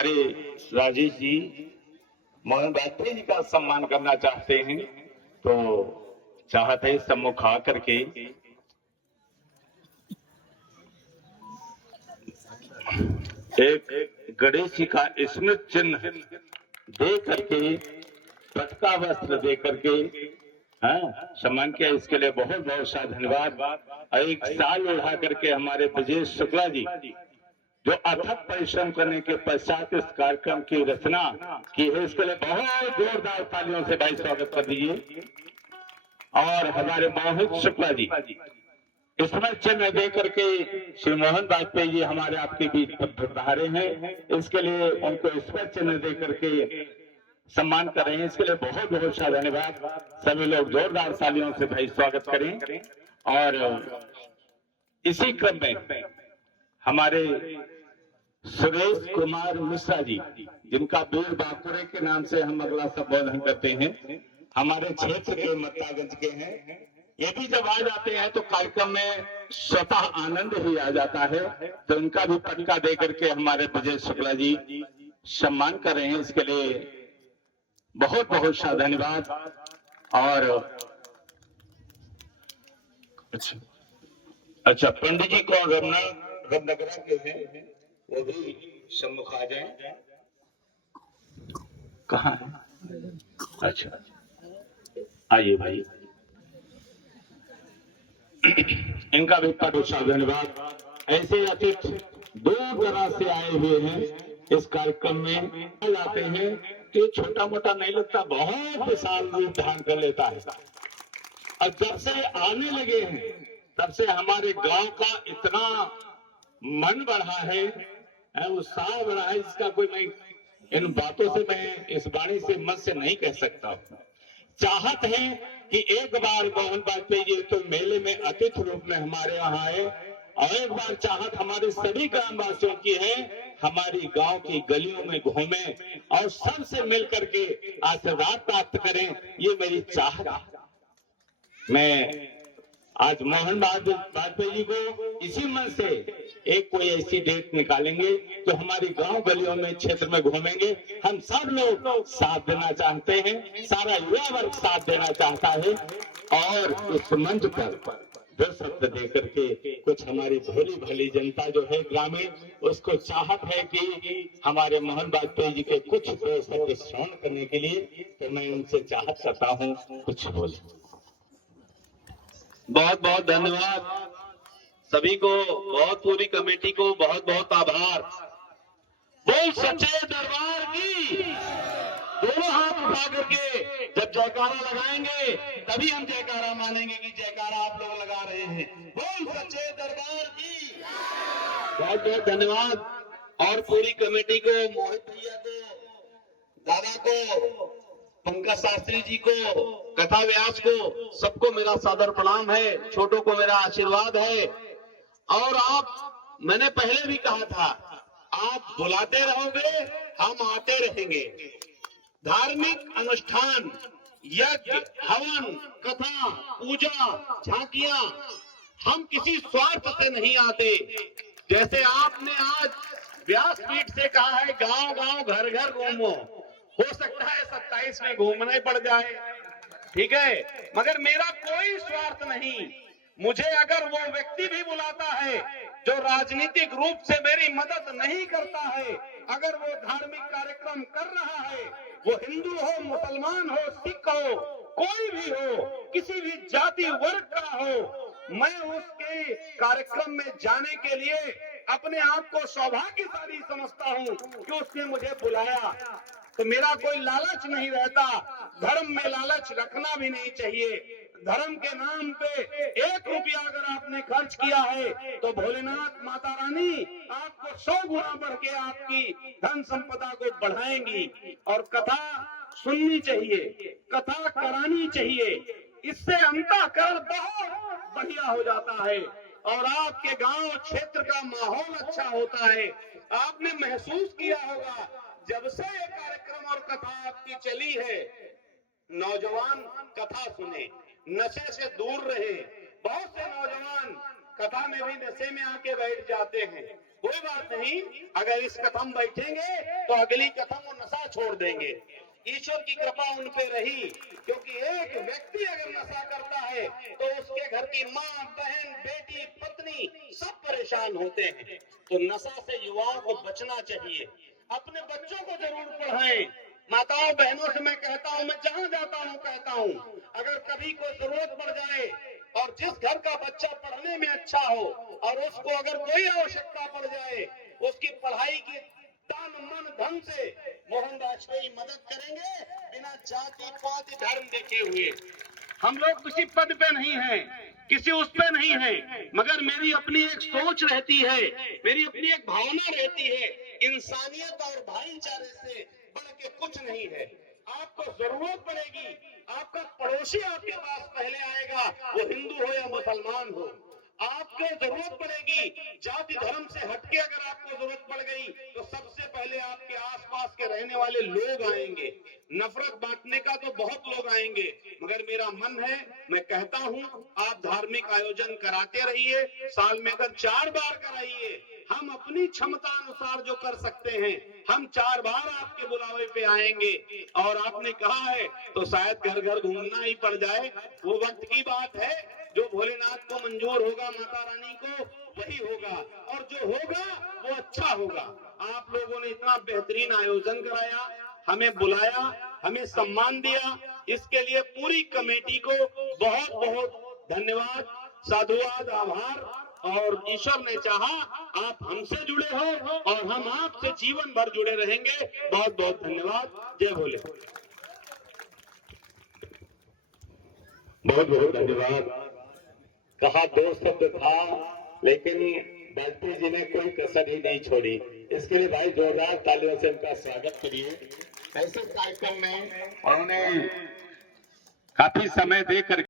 अरे राजेश जी मोहन वाजपेयी जी का सम्मान करना चाहते हैं तो चाहते हैं सम्मुख आकर के एक गणेश जी का स्मृति चिन्ह दे करके पटका वस्त्र दे करके सम्मान किया। इसके लिए बहुत बहुत सा धन्यवाद। एक साल उड़ा करके हमारे ब्रजेश शुक्ला जी जो अथक परिश्रम करने के पश्चात इस कार्यक्रम की रचना की है, इसके लिए बहुत जोरदार तालियों से भाई स्वागत कर दीजिए। और हमारे मोहित शुक्ला जी स्मृति चिन्ह दे करके श्री मोहन वाजपेयी जी हमारे आपके बीच पधारे हैं, इसके लिए उनको स्मृति चिन्ह दे करके सम्मान कर रहे हैं। इसके लिए बहुत बहुत सा धन्यवाद। सभी लोग जोरदार तालियों से भाई स्वागत करें। और इसी क्रम में हमारे सुरेश कुमार मिश्रा जी जिनका वीर बाकुरे के नाम से हम अगला संबोधन करते हैं, हमारे क्षेत्र के मत्तागंज के हैं। ये भी जब आ जाते हैं तो कार्यक्रम में स्वतः आनंद ही आ जाता है, तो इनका भी पटका दे करके हमारे ब्रजेश शुक्ला जी सम्मान कर रहे हैं। इसके लिए बहुत बहुत सा धन्यवाद। और अच्छा पंडित जी को रमनगरा के हैं, वो भी सम्मुख आ जाए। कहाँ है? अच्छा आइए भाई, इनका भी बहुत धन्यवाद। ऐसे अतिथि दूर दराज से आए हुए हैं, इस कार्यक्रम में आते हैं तो छोटा मोटा नहीं लगता, बहुत विशाल रूप धारण कर लेता है। और जब से आने लगे हैं तब से हमारे गांव का इतना मन बढ़ा है, उत्साह बढ़ा है, जिसका कोई मैं इन बातों से, मैं इस वाणी से मन से नहीं कह सकता। चाहत है कि एक बार मोहन वाजपेयी जी तो मेले में अतिथि रूप में हमारे यहाँ आए, और एक बार चाहत हमारे सभी ग्रामवासियों की है, हमारी गांव की गलियों में घूमें और सबसे मिल करके आशीर्वाद प्राप्त करें, ये मेरी चाहत है। मैं आज मोहन वाजपेयी जी को इसी मन से एक कोई ऐसी डेट निकालेंगे तो हमारी गांव गलियों में क्षेत्र में घूमेंगे। हम सब लोग साथ देना चाहते हैं, सारा युवा वर्ग साथ देना चाहता है। और उस मंच पर दो शब्द दे करके कुछ हमारी भोली भाली जनता जो है ग्रामीण, उसको चाहत है कि हमारे मोहन वाजपेयी जी के कुछ दो शब्द श्रवण करने के लिए, तो मैं उनसे चाहत करता हूँ कुछ बोले। बहुत बहुत धन्यवाद सभी को, बहुत पूरी कमेटी को बहुत बहुत आभार। बोल सच्चे दरबार की, दोनों हाथ उठा करके जब जयकारा लगाएंगे तभी हम जयकारा मानेंगे कि जयकारा आप लोग लगा रहे हैं। बोल सच्चे दरबार की, बहुत बहुत धन्यवाद। और पूरी कमेटी को, मोहित भैया को, दादा को, पंकज शास्त्री जी को, कथा व्यास को, सबको मेरा सादर प्रणाम है, छोटों को मेरा आशीर्वाद है। और आप, मैंने पहले भी कहा था, आप बुलाते रहोगे हम आते रहेंगे। धार्मिक अनुष्ठान, यज्ञ, हवन, कथा, पूजा, झांकियां, हम किसी स्वार्थ से नहीं आते। जैसे आपने आज व्यासपीठ से कहा है गांव गांव घर घर घूमो, हो सकता है 27 में घूमना ही पड़ जाए, ठीक है, मगर मेरा कोई स्वार्थ नहीं। मुझे अगर वो व्यक्ति भी बुलाता है जो राजनीतिक रूप से मेरी मदद नहीं करता है, अगर वो धार्मिक कार्यक्रम कर रहा है, वो हिंदू हो, मुसलमान हो, सिख हो, कोई भी हो, किसी भी जाति वर्ग का हो, मैं उसके कार्यक्रम में जाने के लिए अपने आप को सौभाग्यशाली समझता हूँ कि उसने मुझे बुलाया। तो मेरा कोई लालच नहीं रहता, धर्म में लालच रखना भी नहीं चाहिए। धर्म के नाम पे 1 रुपया अगर आपने खर्च किया है तो भोलेनाथ माता रानी आपको 100 गुना बढ़ के आपकी धन संपदा को बढ़ाएंगी। और कथा सुननी चाहिए, कथा करानी चाहिए, इससे अंतःकरण बहुत बढ़िया हो जाता है और आपके गांव क्षेत्र का माहौल अच्छा होता है। आपने महसूस किया होगा जब से ये कार्यक्रम और कथा आपकी चली है, नौजवान कथा सुने, नशे से दूर रहे। बहुत से नौजवान कथा में भी नशे में आके बैठ जाते हैं, कोई बात नहीं, अगर इस कदम बैठेंगे तो अगली कदम वो नशा छोड़ देंगे। ईश्वर की कृपा उन पे रही, क्योंकि एक व्यक्ति अगर नशा करता है तो उसके घर की माँ, बहन, बेटी, पत्नी सब परेशान होते हैं। तो नशा से युवाओं को बचना चाहिए। अपने बच्चों को जरूर पढ़ाएं। माताओं बहनों से मैं कहता हूं, मैं जहां जाता हूं कहता हूं, अगर कभी कोई जरूरत पड़ जाए और जिस घर का बच्चा पढ़ने में अच्छा हो और उसको अगर कोई आवश्यकता पड़ जाए, उसकी पढ़ाई की तन मन धन से मोहन वाजपेयी मदद करेंगे, बिना जाति पाति धर्म देखे हुए। हम लोग किसी पद पे नहीं हैं, किसी उस पे नहीं है, मगर मेरी अपनी एक सोच रहती है, मेरी अपनी एक भावना रहती है। इंसानियत और भाईचारे से बढ़ के कुछ नहीं है। आपको जरूरत पड़ेगी, आपका पड़ोसी आपके पास पहले आएगा, वो हिंदू हो या मुसलमान हो। आपको जरूरत पड़ेगी, जाति धर्म से हटके अगर आपको जरूरत पड़ गई तो सबसे पहले आपके आसपास के रहने वाले लोग आएंगे। नफरत बांटने का तो बहुत लोग आएंगे, मगर मेरा मन है, मैं कहता हूं, आप धार्मिक आयोजन कराते रहिए, साल में अगर 4 बार कराइए। हम अपनी क्षमता अनुसार जो कर सकते हैं, हम 4 बार आपके बुलावे पे आएंगे। और आपने कहा है तो शायद घर घर घूमना ही पड़ जाए, वो वक्त की बात है। जो भोलेनाथ को मंजूर होगा, माता रानी को, वही होगा, और जो होगा वो अच्छा होगा। आप लोगों ने इतना बेहतरीन आयोजन कराया, हमें बुलाया, हमें सम्मान दिया, इसके लिए पूरी कमेटी को बहुत बहुत धन्यवाद, साधुवाद, आभार। और ईश्वर ने चाहा आप हमसे जुड़े हो और हम आपसे जीवन भर जुड़े रहेंगे। बहुत बहुत धन्यवाद। जय भोले। बहुत बहुत धन्यवाद। कहा 2 शब्द था, लेकिन बाजपेयी जी ने कोई कसर ही नहीं छोड़ी। इसके लिए भाई जोरदार तालियों से उनका स्वागत करिए। ऐसे कार्यक्रम में उन्होंने काफी समय देकर